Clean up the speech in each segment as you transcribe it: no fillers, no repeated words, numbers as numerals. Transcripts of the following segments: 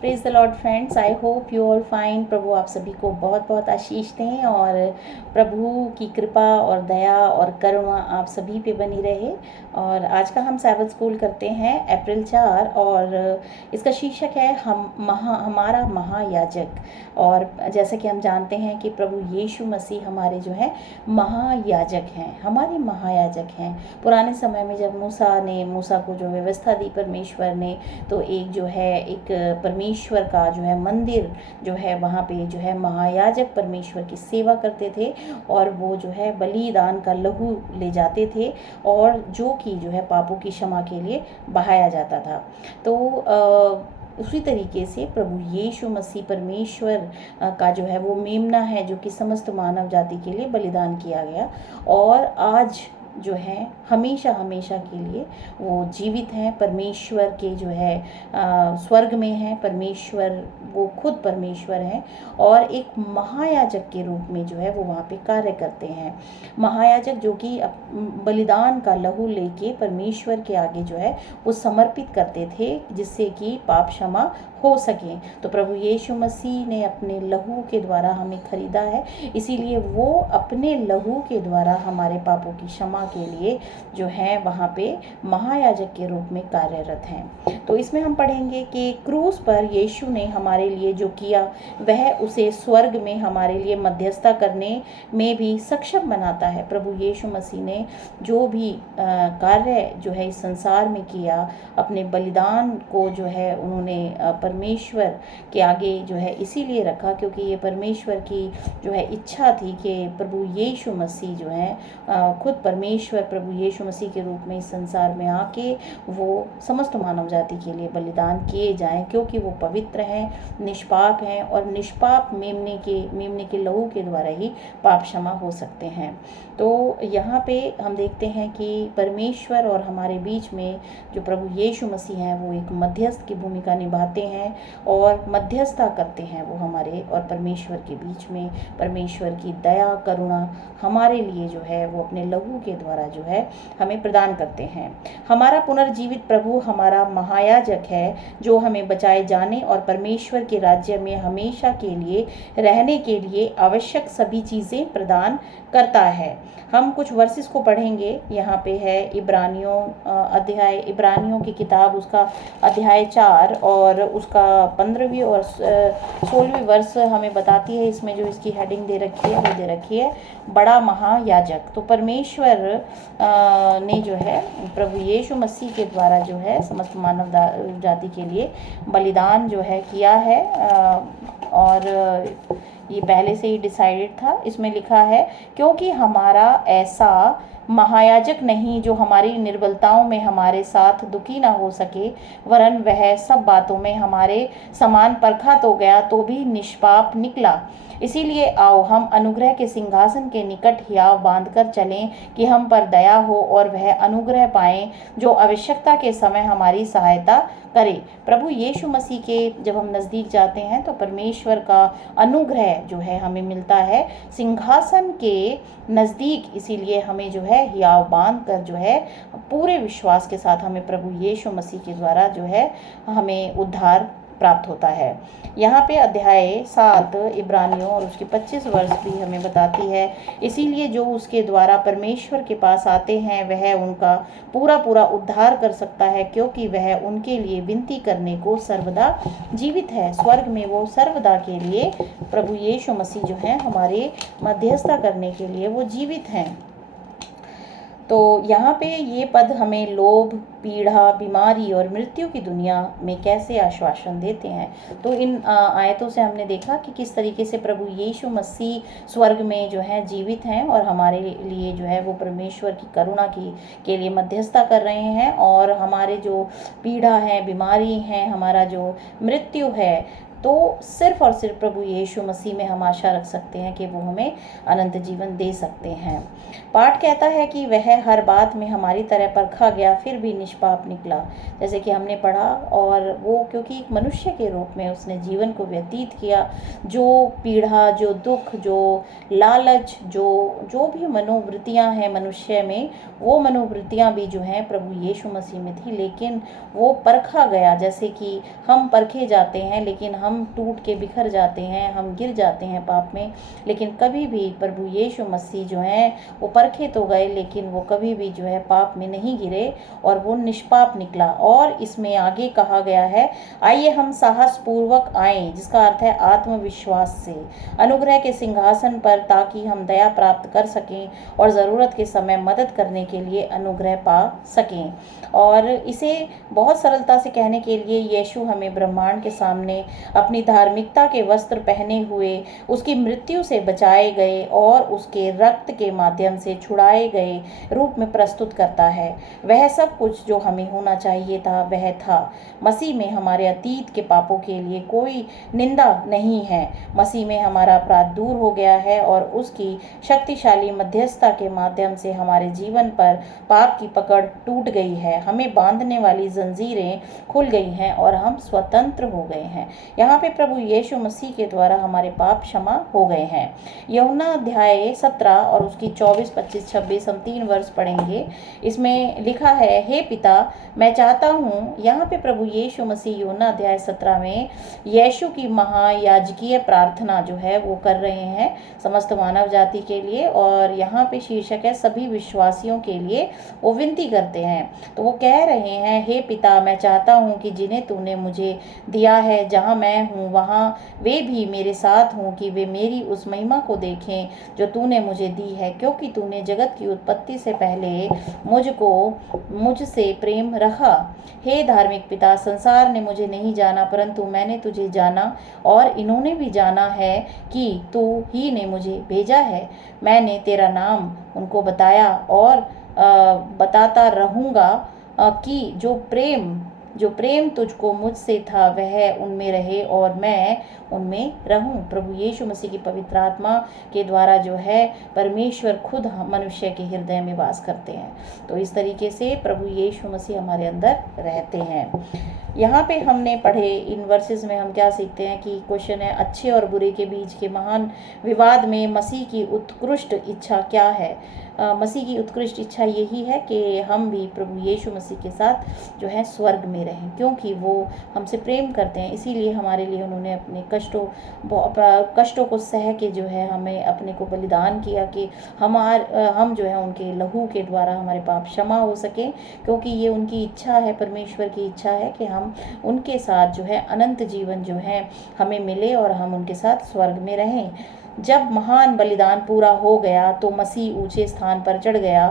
Praise the lord friends, I hope you all fine. प्रभु आप सभी को बहुत बहुत आशीष दें और प्रभु की कृपा और दया और करुणा आप सभी पे बनी रहे। और आज का हम सैबथ स्कूल करते हैं अप्रैल 4 और इसका शीर्षक है हमारा महायाजक। और जैसे कि हम जानते हैं कि प्रभु यीशु मसीह हमारे जो है महायाजक हैं, हमारे महायाजक हैं। पुराने समय में जब मूसा को जो व्यवस्था दी परमेश्वर ने, तो एक जो है एक परमेश्वर का जो है मंदिर जो है वहाँ पे जो है महायाजक परमेश्वर की सेवा करते थे और वो जो है बलिदान का लहू ले जाते थे और जो कि जो है पापों की क्षमा के लिए बहाया जाता था। तो उसी तरीके से प्रभु यीशु मसीह परमेश्वर का जो है वो मेमना है जो कि समस्त मानव जाति के लिए बलिदान किया गया और आज जो है हमेशा हमेशा के लिए वो जीवित हैं। परमेश्वर के जो है स्वर्ग में हैं, परमेश्वर वो खुद परमेश्वर हैं और एक महायाजक के रूप में जो है वो वहाँ पे कार्य करते हैं। महायाजक जो कि बलिदान का लहू लेके परमेश्वर के आगे जो है वो समर्पित करते थे जिससे कि पाप क्षमा हो सके। तो प्रभु यीशु मसीह ने अपने लहू के द्वारा हमें खरीदा है, इसीलिए वो अपने लहू के द्वारा हमारे पापों की क्षमा के लिए जो है वहाँ पे महायाजक के रूप में कार्यरत हैं। तो इसमें हम पढ़ेंगे कि क्रूस पर यीशु ने हमारे लिए जो किया वह उसे स्वर्ग में हमारे लिए मध्यस्थता करने में भी सक्षम बनाता है। प्रभु यीशु मसीह ने जो भी कार्य जो है इस संसार में किया, अपने बलिदान को जो है उन्होंने परमेश्वर के आगे जो है इसीलिए रखा क्योंकि ये परमेश्वर की जो है इच्छा थी कि प्रभु यीशु मसीह जो है खुद परमेश्वर प्रभु यीशु मसीह के रूप में इस संसार में आके वो समस्त मानव जाति के लिए बलिदान किए जाएं क्योंकि वो पवित्र हैं, निष्पाप हैं और निष्पाप मेमने के लहू के द्वारा ही पाप क्षमा हो सकते हैं। तो यहाँ पे हम देखते हैं कि परमेश्वर और हमारे बीच में जो प्रभु यीशु मसीह हैं वो एक मध्यस्थ की भूमिका निभाते हैं और मध्यस्थता करते हैं वो हमारे और परमेश्वर के बीच में। परमेश्वर की दया करुणा हमारे लिए जो है वो अपने लहू के द्वारा जो है हमें प्रदान करते हैं। हमारा पुनर्जीवित प्रभु हमारा महायाजक है जो हमें बचाए जाने और परमेश्वर के राज्य में हमेशा के लिए रहने के लिए आवश्यक सभी चीज़ें प्रदान करता है। हम कुछ वर्सेस को पढ़ेंगे। यहाँ पे है इब्रानियों की किताब उसका अध्याय 4 और उसका 15वीं और 16वीं वर्ष हमें बताती है। इसमें जो इसकी हेडिंग दे रखी है वो दे रखी है बड़ा महायाजक। तो परमेश्वर ने जो है प्रभु यीशु मसीह के द्वारा जो है समस्त मानव जाति के लिए बलिदान जो है किया है और ये पहले से ही डिसाइडेड था। इसमें लिखा है क्योंकि हमारा ऐसा महायाजक नहीं जो हमारी निर्बलताओं में हमारे साथ दुखी ना हो सके, वरन वह सब बातों में हमारे समान परखा तो गया तो भी निष्पाप निकला। इसीलिए आओ हम अनुग्रह के सिंहासन के निकट हियाव बांधकर चलें कि हम पर दया हो और वह अनुग्रह पाएं जो आवश्यकता के समय हमारी सहायता करे। प्रभु यीशु मसीह के जब हम नज़दीक जाते हैं तो परमेश्वर का अनुग्रह जो है हमें मिलता है सिंहासन के नज़दीक। इसीलिए हमें जो है हियाव बांध कर जो है पूरे विश्वास के साथ हमें प्रभु यीशु मसीह के द्वारा जो है हमें उद्धार प्राप्त होता है। यहाँ पे अध्याय 7 इब्रानियों और उसके 25 वर्ष भी हमें बताती है, इसीलिए जो उसके द्वारा परमेश्वर के पास आते हैं वह उनका पूरा पूरा उद्धार कर सकता है क्योंकि वह उनके लिए विनती करने को सर्वदा जीवित है। स्वर्ग में वो सर्वदा के लिए प्रभु यीशु मसीह जो है हमारे मध्यस्थता करने के लिए वो जीवित हैं। तो यहाँ पे ये पद हमें लोभ, पीड़ा, बीमारी और मृत्यु की दुनिया में कैसे आश्वासन देते हैं। तो इन आयतों से हमने देखा कि किस तरीके से प्रभु यीशु मसीह स्वर्ग में जो है जीवित हैं और हमारे लिए जो है वो परमेश्वर की करुणा के लिए मध्यस्थता कर रहे हैं और हमारे जो पीड़ा है, बीमारी है, हमारा जो मृत्यु है, तो सिर्फ और सिर्फ प्रभु यीशु मसीह में हम आशा रख सकते हैं कि वो हमें अनंत जीवन दे सकते हैं। पाठ कहता है कि वह हर बात में हमारी तरह परखा गया फिर भी निष्पाप निकला, जैसे कि हमने पढ़ा। और वो क्योंकि एक मनुष्य के रूप में उसने जीवन को व्यतीत किया, जो पीड़ा, जो दुख, जो लालच, जो भी मनोवृत्तियां हैं मनुष्य में, वो मनोवृत्तियां भी जो हैं प्रभु यीशु मसीह में थी। लेकिन वो परखा गया, जैसे कि हम परखे जाते हैं, लेकिन हम टूट के बिखर जाते हैं, हम गिर जाते हैं पाप में। लेकिन कभी भी प्रभु यीशु मसीह जो हैं वो परखे तो गए, लेकिन वो कभी भी जो है पाप में नहीं गिरे और वो निष्पाप निकला। और इसमें आगे कहा गया है, आइए हम साहस पूर्वक आए, जिसका अर्थ है आत्मविश्वास से, अनुग्रह के सिंहासन पर, ताकि हम दया प्राप्त कर सकें और ज़रूरत के समय मदद करने के लिए अनुग्रह पा सकें। और इसे बहुत सरलता से कहने के लिए, यीशु हमें ब्रह्मांड के सामने अपनी धार्मिकता के वस्त्र पहने हुए, उसकी मृत्यु से बचाए गए और उसके रक्त के माध्यम से छुड़ाए गए रूप में प्रस्तुत करता है। वह सब कुछ जो हमें होना चाहिए था वह था। मसीह में हमारे अतीत के पापों के लिए कोई निंदा नहीं है। मसीह में हमारा अपराध दूर हो गया है और उसकी शक्तिशाली मध्यस्थता के माध्यम से हमारे जीवन पर पाप की पकड़ टूट गई है। हमें बांधने वाली जंजीरें खुल गई हैं और हम स्वतंत्र हो गए हैं। यहाँ पे प्रभु यीशु मसीह के द्वारा हमारे पाप क्षमा हो गए हैं। यूहन्ना अध्याय 17 और उसकी 24, 25, 26 हम 3 वर्ष पढ़ेंगे। इसमें लिखा है, हे पिता, मैं चाहता हूँ। यहाँ पे प्रभु यीशु मसीह यूहन्ना अध्याय 17 में यीशु की महायाजकीय प्रार्थना जो है वो कर रहे हैं समस्त मानव जाति के लिए। और यहाँ पे शीर्षक है, सभी विश्वासियों के लिए वो विनती करते हैं। तो वो कह रहे हैं, हे पिता, मैं चाहता हूँ कि जिन्हें तूने मुझे दिया है, जहाँ मैं हूँ वहाँ वे भी मेरे साथ हों, कि वे मेरी उस महिमा को देखें जो तूने मुझे दी है, क्योंकि तूने जगत की उत्पत्ति से पहले मुझसे प्रेम रखा। हे धार्मिक पिता, संसार ने मुझे नहीं जाना, परंतु मैंने तुझे जाना, और इन्होंने भी जाना है कि तू ही ने मुझे भेजा है। मैंने तेरा नाम उनको बताया और बताता रहूँगा, कि जो प्रेम तुझको मुझसे था वह उनमें रहे और मैं उनमें रहूं। प्रभु यीशु मसीह की पवित्र आत्मा के द्वारा जो है परमेश्वर खुद मनुष्य के हृदय में वास करते हैं। तो इस तरीके से प्रभु यीशु मसीह हमारे अंदर रहते हैं। यहाँ पे हमने पढ़े इन वर्सेस में हम क्या सीखते हैं कि क्वेश्चन है, अच्छे और बुरे के बीच के महान विवाद में मसीह की उत्कृष्ट इच्छा क्या है। मसीह की उत्कृष्ट इच्छा यही है कि हम भी प्रभु यीशु मसीह के साथ जो है स्वर्ग में रहें, क्योंकि वो हमसे प्रेम करते हैं। इसीलिए हमारे लिए उन्होंने अपने कष्टों को सह के जो है हमें अपने को बलिदान किया, कि हम जो है उनके लहू के द्वारा हमारे पाप क्षमा हो सके, क्योंकि ये उनकी इच्छा है, परमेश्वर की इच्छा है कि हम उनके साथ जो है अनंत जीवन जो है हमें मिले और हम उनके साथ स्वर्ग में रहें। जब महान बलिदान पूरा हो गया तो मसीह ऊंचे स्थान पर चढ़ गया।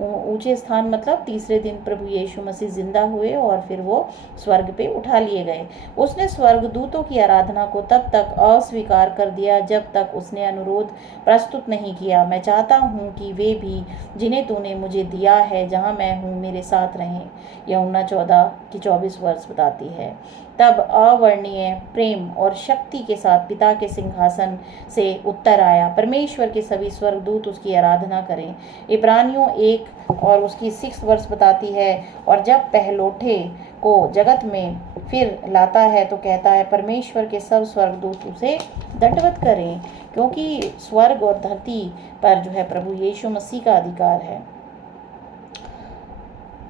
ऊंचे स्थान मतलब तीसरे दिन प्रभु यीशु मसीह जिंदा हुए और फिर वो स्वर्ग पे उठा लिए गए। उसने स्वर्गदूतों की आराधना को तब तक अस्वीकार कर दिया जब तक उसने अनुरोध प्रस्तुत नहीं किया, मैं चाहता हूँ कि वे भी जिन्हें तूने मुझे दिया है जहाँ मैं हूँ मेरे साथ रहें। यूहन्ना 14 की 24 वर्ष बताती है। तब अवर्णनीय प्रेम और शक्ति के साथ पिता के सिंहासन से उत्तर आया, परमेश्वर के सभी स्वर्गदूत उसकी आराधना करें। इब्रानियों 1 और उसकी 6 वर्ष बताती है, और जब पहलोठे को जगत में फिर लाता है तो कहता है, परमेश्वर के सब स्वर्गदूत उसे दंडवत करें, क्योंकि स्वर्ग और धरती पर जो है प्रभु यीशु मसीह का अधिकार है।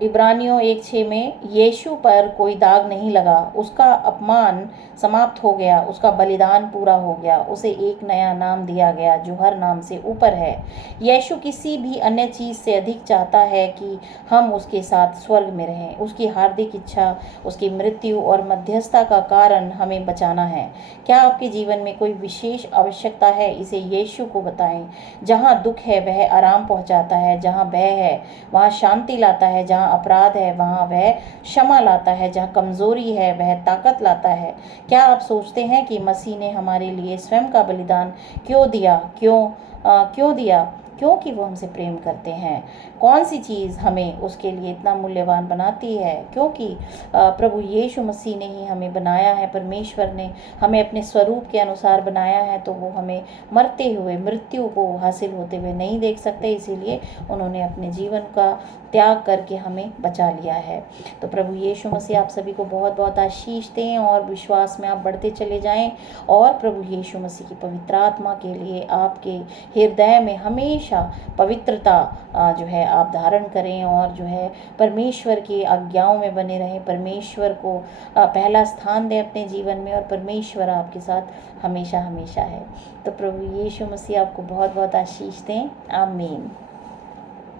इब्रानियों 1:6 में यीशु पर कोई दाग नहीं लगा, उसका अपमान समाप्त हो गया, उसका बलिदान पूरा हो गया, उसे एक नया नाम दिया गया जो हर नाम से ऊपर है। यीशु किसी भी अन्य चीज़ से अधिक चाहता है कि हम उसके साथ स्वर्ग में रहें। उसकी हार्दिक इच्छा उसकी मृत्यु और मध्यस्थता का कारण हमें बचाना है। क्या आपके जीवन में कोई विशेष आवश्यकता है, इसे यीशु को बताएं। जहाँ दुख है वह आराम पहुँचाता है, जहाँ भय है वहाँ शांति लाता है, जहाँ अपराध है वहाँ वह क्षमा लाता है, जहाँ कमजोरी है वह ताकत लाता है। क्या आप सोचते हैं कि मसीह ने हमारे लिए स्वयं का बलिदान क्यों दिया? क्योंकि वो हमसे प्रेम करते हैं। कौन सी चीज़ हमें उसके लिए इतना मूल्यवान बनाती है? क्योंकि प्रभु यीशु मसीह ने ही हमें बनाया है, परमेश्वर ने हमें अपने स्वरूप के अनुसार बनाया है, तो वो हमें मरते हुए, मृत्यु को हासिल होते हुए नहीं देख सकते, इसीलिए उन्होंने अपने जीवन का त्याग करके हमें बचा लिया है। तो प्रभु यीशु मसीह आप सभी को बहुत बहुत आशीष दें और विश्वास में आप बढ़ते चले जाएं, और प्रभु यीशु मसीह की पवित्र आत्मा के लिए आपके हृदय में हमेशा पवित्रता जो है आप धारण करें, और जो है परमेश्वर की आज्ञाओं में बने रहें, परमेश्वर को पहला स्थान दें अपने जीवन में, और परमेश्वर आपके साथ हमेशा हमेशा है। तो प्रभु यीशु मसीह आपको बहुत बहुत आशीष दें। आमीन।